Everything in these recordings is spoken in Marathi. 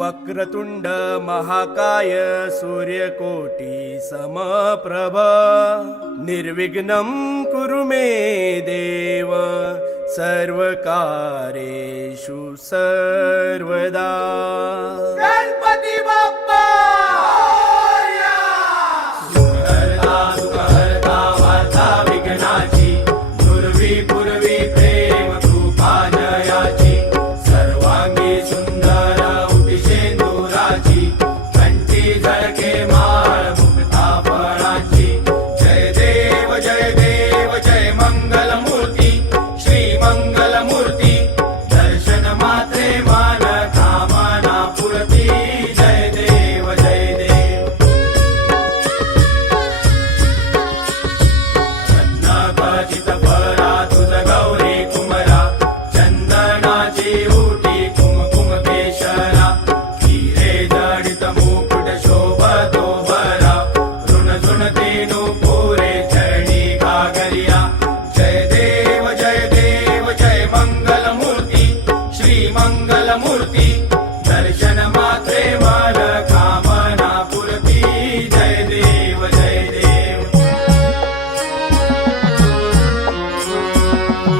वक्रतुंड महाकाय सूर्यकोटी समप्रभ निर्विघ्नं कुरु मे देव सर्वकार्येषु सर्वदा। गणपती बाप्पा सुखहर्ता सुखहर्ता वार्ता विघ्नाची दुर्वी पूर्वी प्रेम कृपा जयाची सर्वांगी सुंदर उटिशेंदुराची कंठी झळके माळ मुक्ता फळाची जय देव जय मंगलमूर्ती श्री मंगलमूर्ती दर्शन मात्रे मान कामना पूर्ती जय देव जय देव। रत्नाखचित परा तुझ गौरी कुमरा चंदनाची उटी कुमकुम केशरा हिरे जडित मुकुट शोभतो बरा ऋण झुणतेनु पुरे चरणी घागरिया जय देव जय मंगलमूर्ती श्री मंगलमूर्ती दर्शन मात्रे मन कामना पूर्ती जय देव जय देव।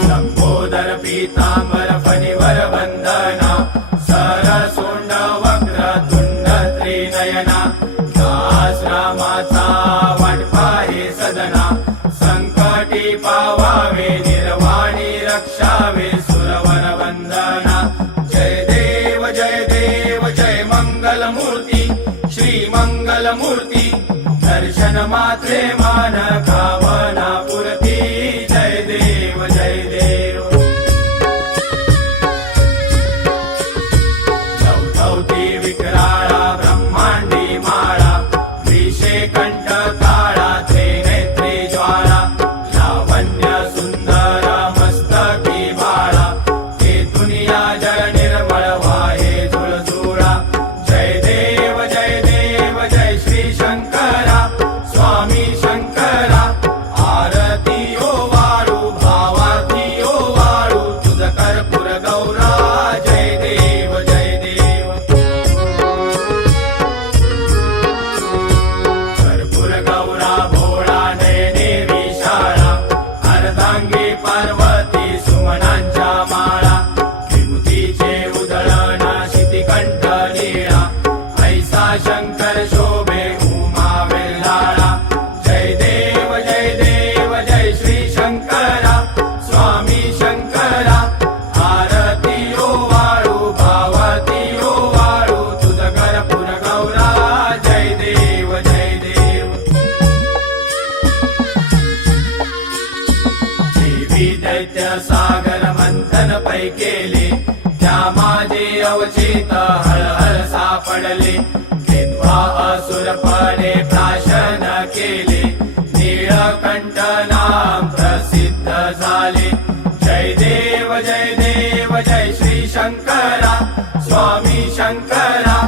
लंबोदर पीतांबर फणिवर वंदना सरसोंड वक्रतुंड त्रिनयना दास रामाचा वाटपा हे सदना संकटी पावावे निर्वाणी रक्षावे सुरवन वंदना जय देव जय मंगलमूर्ती श्री मंगलमूर्ती दर्शन मात्रे मान कामना पूर्ती जय देव जय देव। चौथौती विकराळा ब्रह्मांडी माळा विषे कंठ काळा त्रिनेत्री ज्वाळा लावण्य सुंदर मस्तकी बाळा हे दुनिया जय निर्मळ वाहे झुळझुळा जय देव जय श्री शंकरा स्वामी शंकरा आरती ओ वाळू भावाती ओ वाळू तुझ कर्पूर गौरा जय देव जय देव। कर्पूर गौरा भोळा नयने विशाळा अर्धांगी पार्वती सुमनांच्या माळा विभूतीचे उधळण शितिकंठ नीळा ऐसा शंकर शोभे उमा वेल्हाळा जय देव जय श्री शंकरा स्वामी शंकरा आरती ओ वाळू भावती ओ वाळू तुझ कर्पूर गौरा जय देव जय देव। देवी दैत्य सागर मंथन पै केले त्या माझे अवचित हळहळ सापडले विद्वा असुरपणे प्राशन केले नीळकंठ नाम प्रसिद्ध झाले जय देव जय श्री शंकरा स्वामी शंकरा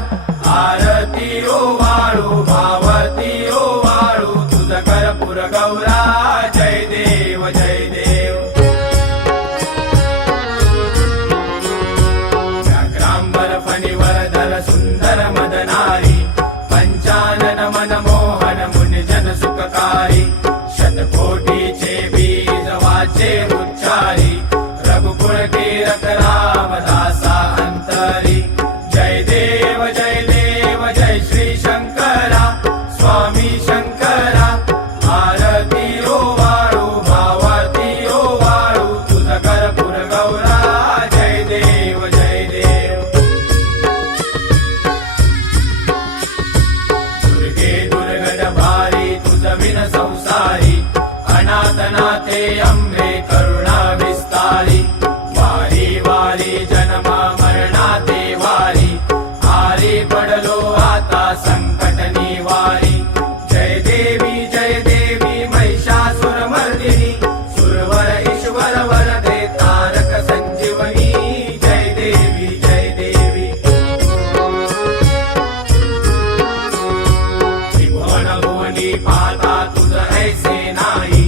आरती ओ वाळू भावती ओ वाळू तुझ कर्पूर गौरा जय देव जय देव। व्याघ्रांबर फणिवर धर सुंदर मदनारी पंचानन मनमोहन मुनिजन सुखकारी शतकोटीचे बीज वाचे उच्चारी रघुकुळ कीरत रामदासा अंतरी जय देव जय श्री शंकरा स्वामी शंकरा आरती ओ वाळू भावती ओ वाळू तुझ कर्पूर गौरा जय देव जय देव। दुर्गे दुर्गट भारी तुझ विन संसारी अनाथनाथे अंबे करुणा विस्तारी वारी वारी जन्म मरणाते वारी आरी पडलो आता संकट निवारी जय देवी महिषासुर मर्दिनी सुरवर ईश्वर वरदे तारक संजीवनी जय देवी त्रिभुवन भुवनी पाता तुझ ऐसे नाही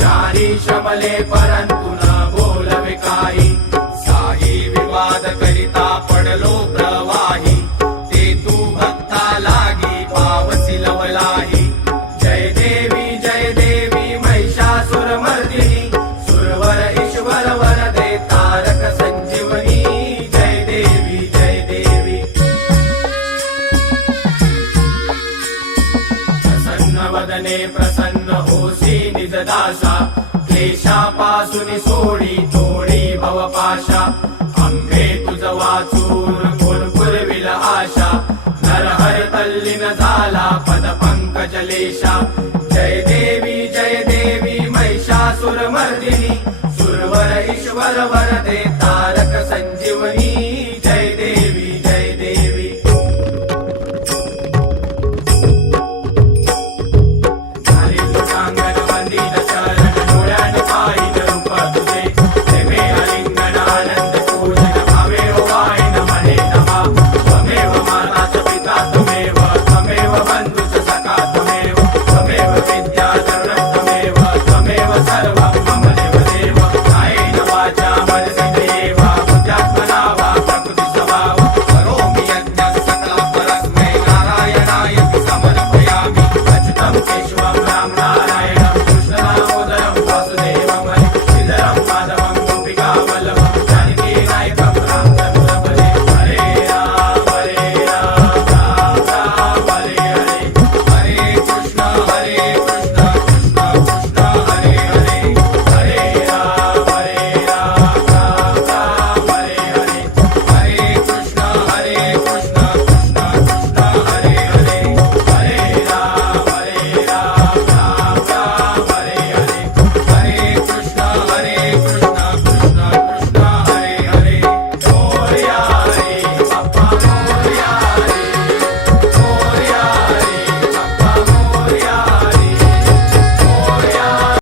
चारी शमले परंतु न बोलवे काही साई विवाद करिता पडलो प्रवाही मने प्रसन्न होसी निज दासा क्लेशापासून सोडी तोडी भवपाशा अंबे तुझ वाचून फुलफुलविल आशा नरहर तल्लीन झाला पद पंकजलेशा जय देवी महिषासुरमर्दिनी सुरवर ईश्वर वरदे तारक संजीवनी